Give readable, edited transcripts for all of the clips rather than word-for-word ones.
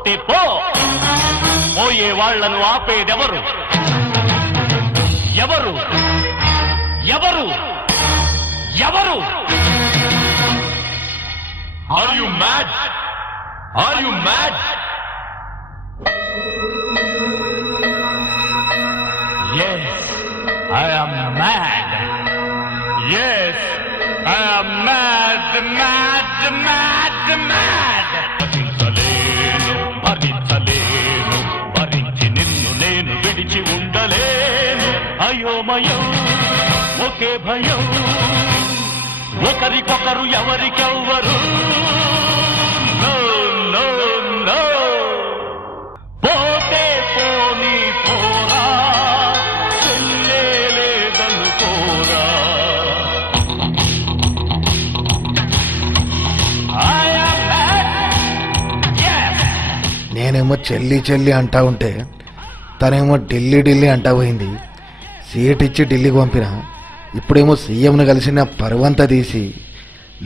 పోతే పోయే వాళ్లను ఆపేదెవరు? ఎవరు ఎవరు ఎవరు? Are you mad? Are you mad? Yes, I am mad. Yes, I am mad, mad, mad, mad. భరించలేను, భరించి నిన్ను నేను విడిచి ఉండలేను. అయోమయం ఒకే భయం, ఒకరికొకరు ఎవరికెవ్వరు. No, no, no. పోతే పోనీ పోరా, చెల్లేలేదనుకోరా. నేనేమో చెల్లి చెల్లి అంటా ఉంటే తనేమో ఢిల్లీ ఢిల్లీ అంటా పోయింది. సీట్ ఇచ్చి ఢిల్లీకి పంపిన, ఇప్పుడేమో సీఎంను కలిసిన పరువంతా తీసి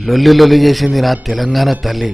లొల్లి లొల్లి చేసింది నా తెలంగాణ తల్లి.